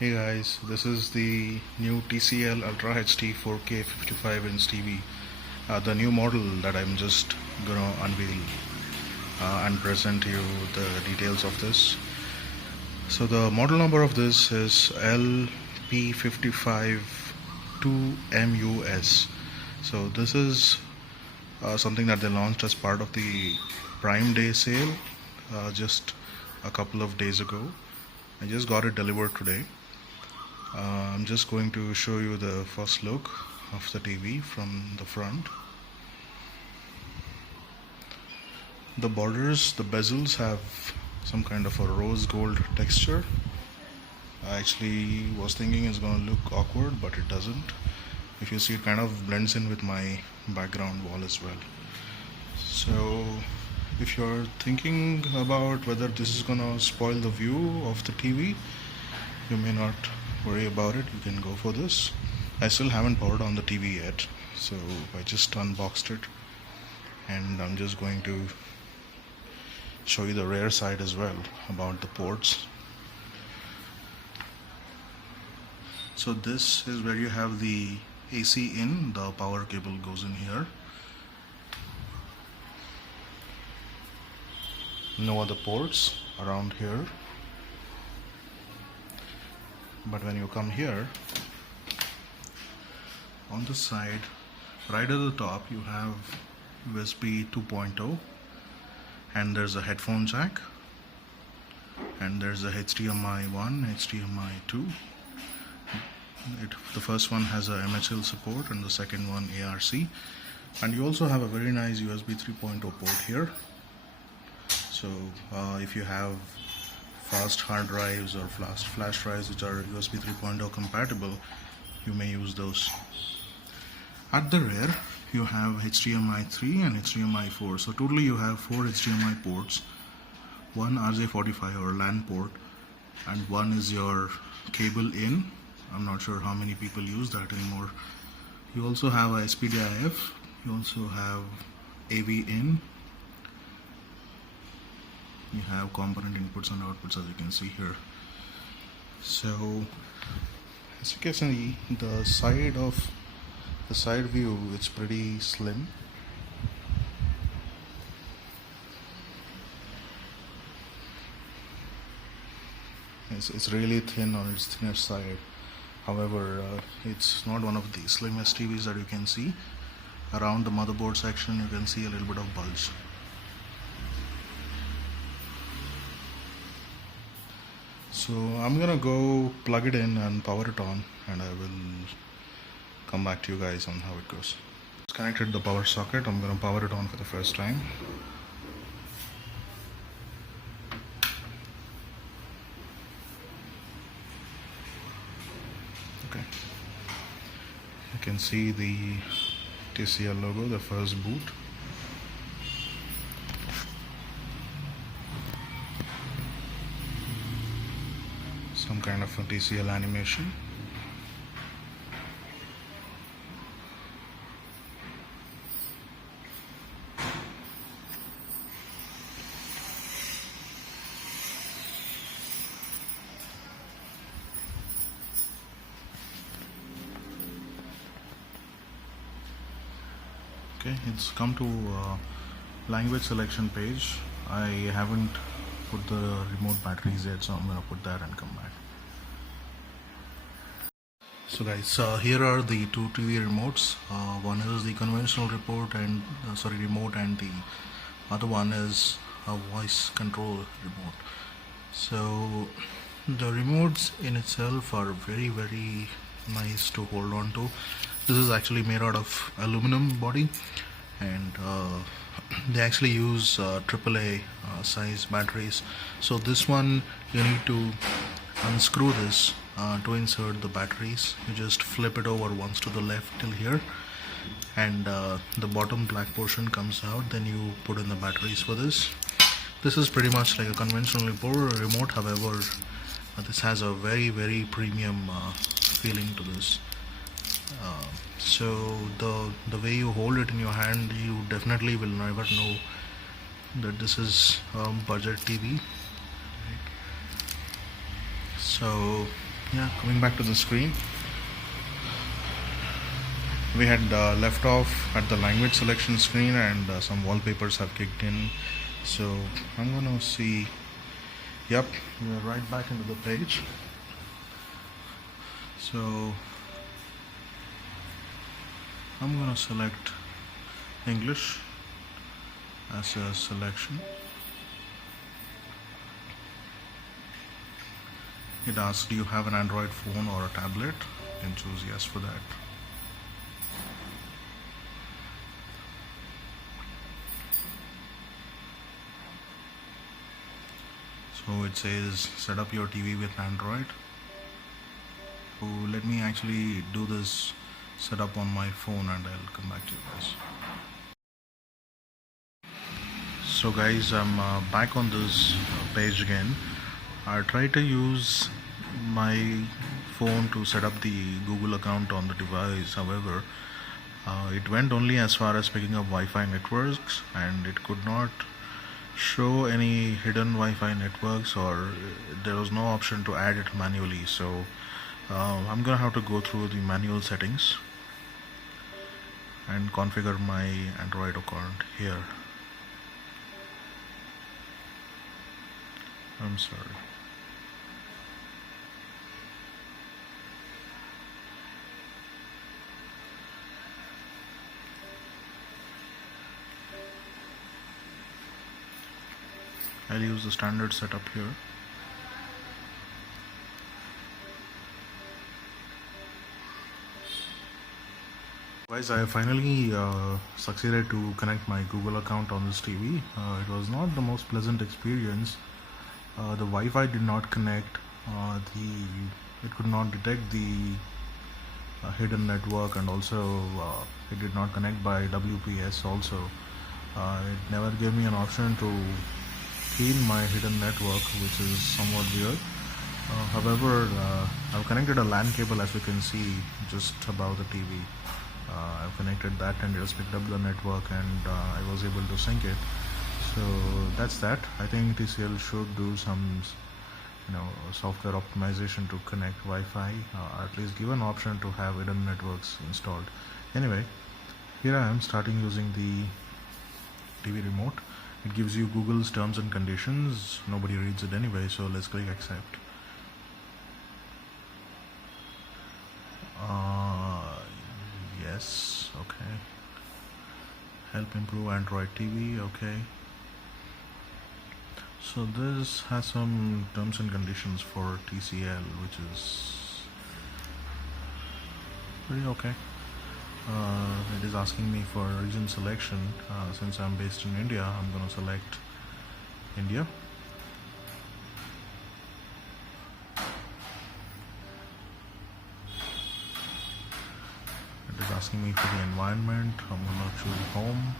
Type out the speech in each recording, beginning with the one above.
Hey guys, this is the new TCL Ultra HD 4K 55-inch TV, the new model that I'm just gonna unveil and present you the details of this. So the model number of this is L55P2MUS. So this is something that they launched as part of the Prime Day sale just a couple of days ago. I just got it delivered today. I'm just going to show you the first look of the TV from the front. The borders, the bezels have some kind of a rose gold texture. I actually was thinking it's going to look awkward, but it doesn't. If you see, it kind of blends in with my background wall as well. So if you're thinking about whether this is going to spoil the view of the TV, you may not worry about it. You can go for this. I still haven't powered on the TV yet, so I just unboxed it, and I'm just going to show you the rear side as well about the ports. So this is where you have the AC in. The power cable goes in here. No other ports around here. But when you come here, on the side, right at the top, you have USB 2.0, and there's a headphone jack, and there's a HDMI 1, HDMI 2. The first one has a MHL support, and the second one ARC. And you also have a very nice USB 3.0 port here. So if you have fast hard drives or flash drives which are USB 3.0 compatible, you may use those. At the rear, you have HDMI 3 and HDMI 4. So totally you have 4 HDMI ports, one RJ45 or LAN port, and one is your cable in. I'm not sure how many people use that anymore. You also have a SPDIF. You also have AV in. You have component inputs and outputs, as you can see here. So as you can see, the side view, it's pretty slim. It's really thin on its thinner side. However, it's not one of the slimmest TVs that you can see. Around the motherboard section, you can see a little bit of bulge. So I'm gonna go plug it in and power it on, and I will come back to you guys on how it goes. Just connected the power socket. I'm gonna power it on for the first time. Okay, you can see the TCL logo, the first boot. Some kind of a TCL animation. Okay, it's come to language selection page. I haven't put the remote batteries yet, so I'm gonna put that and come back. So guys, here are the two TV remotes. One is the conventional remote, and the other one is a voice control remote. So the remotes in itself are very nice to hold on to. This is actually made out of aluminum body, and they actually use AAA size batteries. So this one, you need to unscrew this to insert the batteries. You just flip it over once to the left till here, and the bottom black portion comes out. Then you put in the batteries for this. This is pretty much like a conventional remote. However, this has a very premium feeling to this. So the way you hold it in your hand, you definitely will never know that this is a budget TV. So Yeah, coming back to the screen, we had left off at the language selection screen, and some wallpapers have kicked in. So I'm gonna see. Yep, we're right back into the page. So I'm gonna select English as a selection. It asks, do you have an Android phone or a tablet? You can choose yes for that. So it says set up your TV with Android. So let me actually do this setup on my phone and I'll come back to you guys. So guys, I'm back on this page again. I tried to use my phone to set up the Google account on the device. However, it went only as far as picking up Wi-Fi networks, and it could not show any hidden Wi-Fi networks, or there was no option to add it manually. So I'm gonna have to go through the manual settings and configure my Android account here. I'm sorry. I'll use the standard setup here. Guys, I finally succeeded to connect my Google account on this TV. It was not the most pleasant experience. The Wi-Fi did not connect. It could not detect the hidden network, and also it did not connect by WPS. Also, it never gave me an option to clean my hidden network, which is somewhat weird. However, I've connected a LAN cable, as you can see, just above the TV. I've connected that and just picked up the network, and I was able to sync it. So that's that. I think TCL should do some software optimization to connect Wi-Fi, at least give an option to have hidden networks installed. Anyway, here I am starting using the TV remote. It gives you Google's terms and conditions. Nobody reads it anyway, so let's click accept. Yes, okay. Help improve Android TV, okay. So this has some terms and conditions for TCL, which is pretty okay. It is asking me for region selection. Since I'm based in India, I'm going to select India. It is asking me for the environment. I'm going to choose home.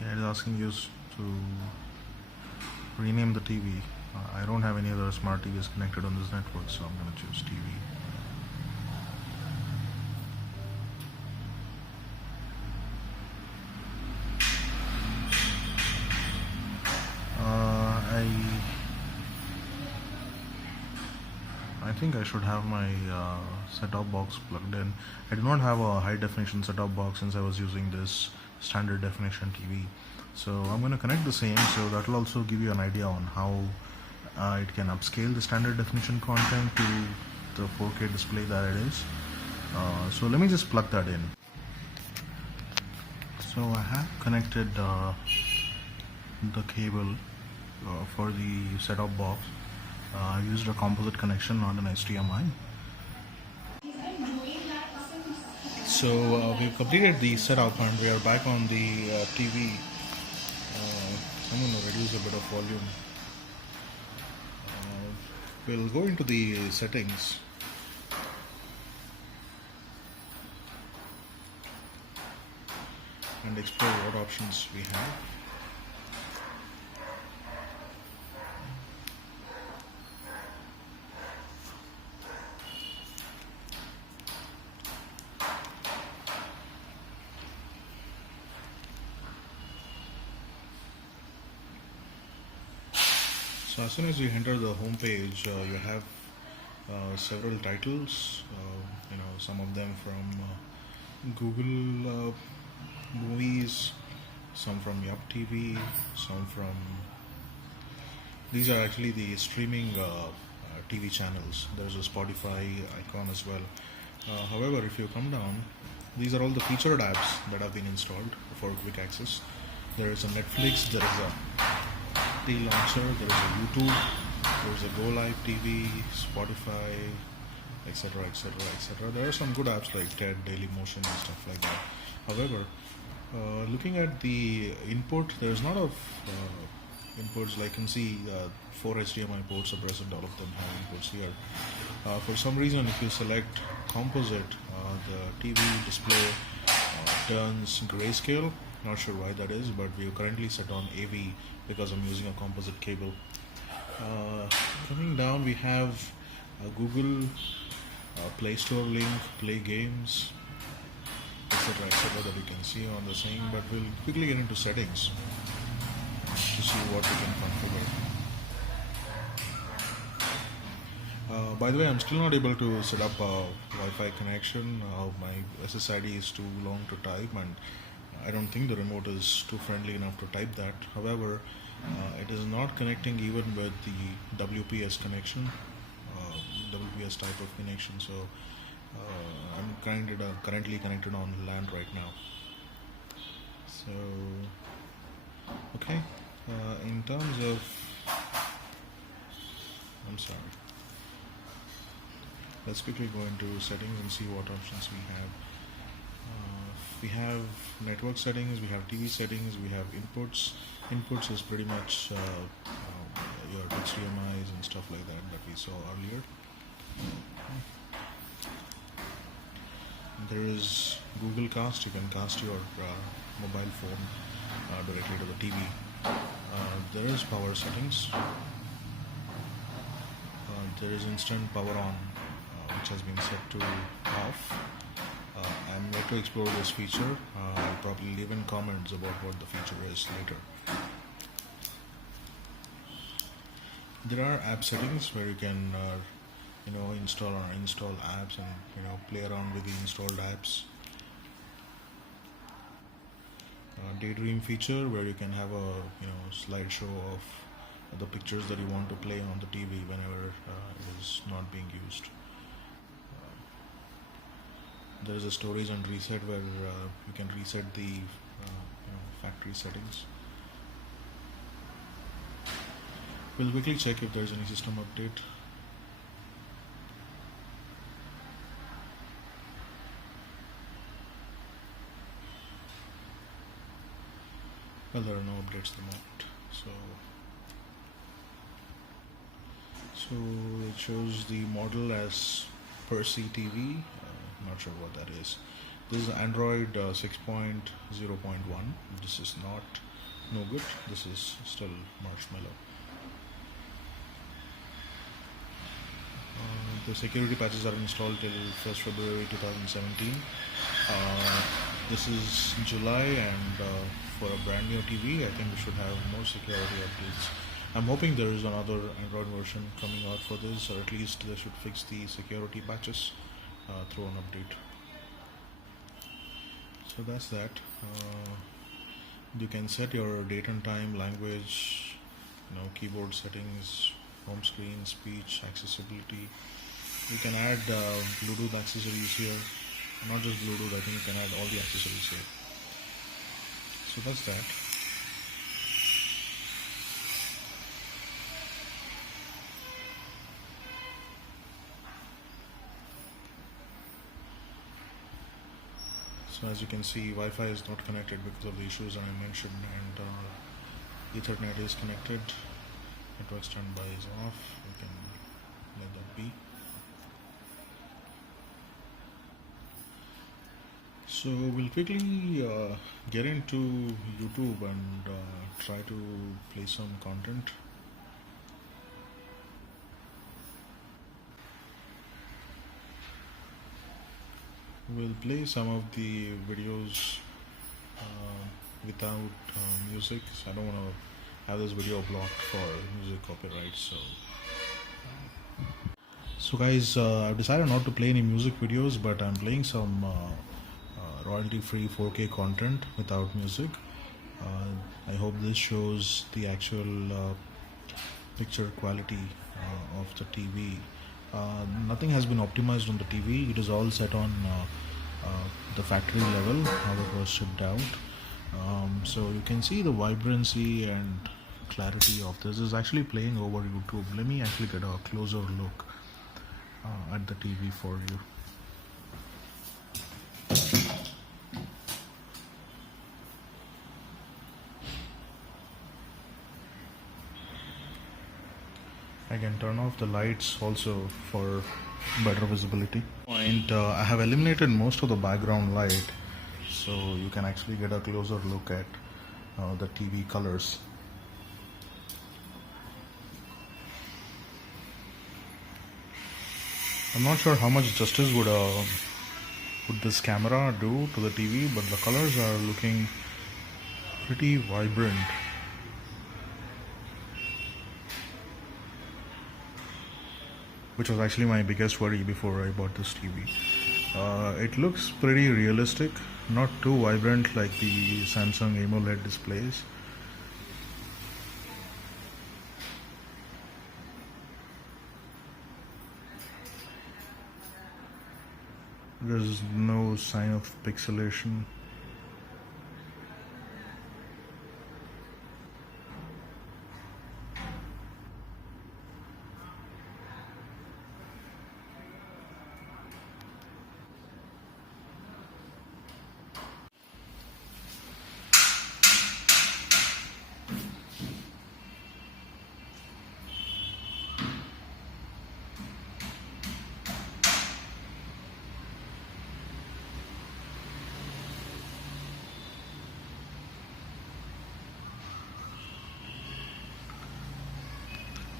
Yeah, it is asking you to rename the TV. I don't have any other smart TVs connected on this network, so I'm going to choose TV. I think I should have my set-top box plugged in. I do not have a high definition set-top box since I was using this standard definition TV. So I'm going to connect the same, so that will also give you an idea on how it can upscale the standard definition content to the 4K display that it is. So let me just plug that in. So I have connected the cable for the set-top box. I used a composite connection, not an HDMI. So we've completed the setup and we are back on the TV. I'm going to reduce a bit of volume. We'll go into the settings. And explore what options we have. So as soon as you enter the home page, you have several titles. Some of them from Google movies, some from Yup TV, some from. These are actually the streaming TV channels. There's a Spotify icon as well. However, if you come down, these are all the featured apps that have been installed for quick access. There is a Netflix, there is a T launcher, there is a YouTube, there is a Go Live TV, Spotify, etc., etc., etc. There are some good apps like TED, Dailymotion, and stuff like that. However, looking at the input, there's not of inputs. Like you can see, 4 HDMI ports are present. All of them have inputs here. For some reason, if you select composite, the TV display turns grayscale. Not sure why that is, but we are currently set on AV because I'm using a composite cable. Coming down, we have Google Play Store link, Play Games, etc., etc., that you can see on the same. But we'll quickly get into settings to see what we can configure. By the way, I'm still not able to set up a Wi-Fi connection. My SSID is too long to type, and I don't think the remote is too friendly enough to type that. However, it is not connecting even with the WPS connection, WPS type of connection. So I'm currently connected on LAN right now. So okay, in terms of, I'm sorry. Let's quickly go into settings and see what options we have. We have network settings, we have TV settings, we have inputs. Inputs is pretty much your HDMIs and stuff like that we saw earlier. There is Google Cast. You can cast your mobile phone directly to the TV. There is power settings. There is instant power on, which has been set to off. I'm yet to explore this feature. I'll probably leave in comments about what the feature is later. There are app settings where you can install or uninstall apps and play around with the installed apps. Daydream feature where you can have a slideshow of the pictures that you want to play on the TV whenever it is not being used. There is a storage and reset where you can reset the factory settings. We'll quickly check if there is any system update. Well, there are no updates at the moment. So it shows the model as per CTV. Not sure what that is. This is Android 6.0.1. This is not no good. This is still marshmallow. The security patches are installed till 1st February 2017. This is July, and for a brand new TV, I think we should have more security updates. I'm hoping there is another Android version coming out for this, or at least they should fix the security patches through an update. So that's that. You can set your date and time, language, keyboard settings, home screen, speech, accessibility. You can add Bluetooth accessories here. Not just Bluetooth, I think you can add all the accessories here. So that's that. So as you can see, Wi-Fi is not connected because of the issues that I mentioned, and Ethernet is connected. Network standby is off. We can let that be. So we'll quickly get into YouTube and try to play some content. We'll play some of the videos without music, so I don't want to have this video blocked for music copyright. So guys, I've decided not to play any music videos, but I'm playing some royalty-free 4K content without music. I hope this shows the actual picture quality of the TV. Nothing has been optimized on the TV. It is all set on the factory level, how it was shipped out. So you can see the vibrancy and clarity of this is actually playing over YouTube. Let me actually get a closer look at the TV for you. I can turn off the lights also for better visibility. And I have eliminated most of the background light, so you can actually get a closer look at the TV colors. I'm not sure how much justice would this camera do to the TV, but the colors are looking pretty vibrant. Which was actually my biggest worry before I bought this TV. It looks pretty realistic, not too vibrant like the Samsung AMOLED displays. There's no sign of pixelation.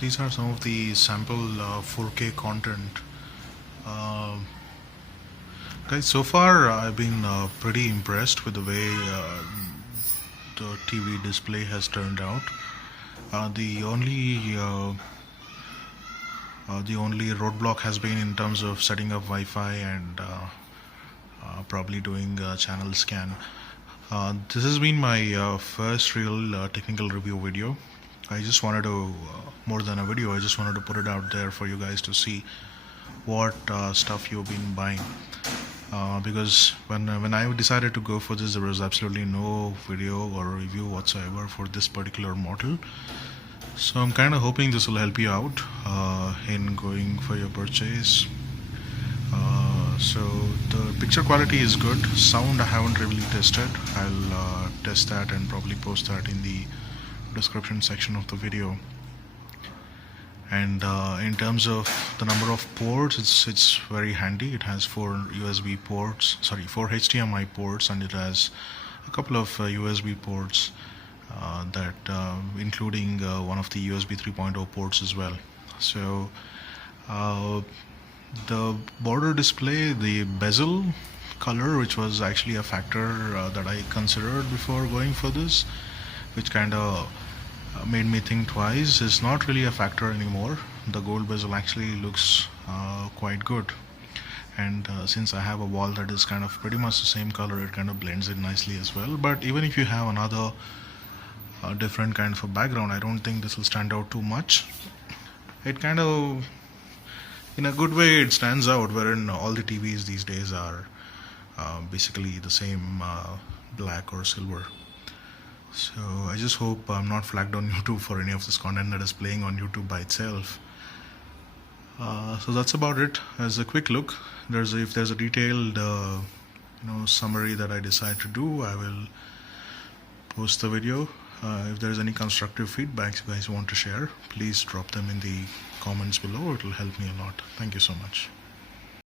These are some of the sample 4K content. Guys, so far I've been pretty impressed with the way the TV display has turned out. The only roadblock has been in terms of setting up Wi-Fi and probably doing channel scan. This has been my first real technical review video. I just wanted to, more than a video, I just wanted to put it out there for you guys to see what stuff you've been buying. Because when I decided to go for this, there was absolutely no video or review whatsoever for this particular model. So I'm kind of hoping this will help you out in going for your purchase. So the picture quality is good. Sound I haven't really tested. I'll test that and probably post that in the description section of the video. And in terms of the number of ports, it's very handy. It has 4 HDMI ports, and it has a couple of USB ports that including one of the USB 3.0 ports as well. So the border display, the bezel color, which was actually a factor that I considered before going for this, which kind of made me think twice, is not really a factor anymore. The gold bezel actually looks quite good, and since I have a wall that is kind of pretty much the same color, it kind of blends in nicely as well. But even if you have another different kind of a background, I don't think this will stand out too much. It kind of, in a good way, it stands out, wherein all the TVs these days are basically the same black or silver. So I just hope I'm not flagged on YouTube for any of this content that is playing on YouTube by itself. So that's about it. As a quick look, if there's a detailed summary that I decide to do, I will post the video. If there's any constructive feedbacks you guys want to share, please drop them in the comments below. It will help me a lot. Thank you so much.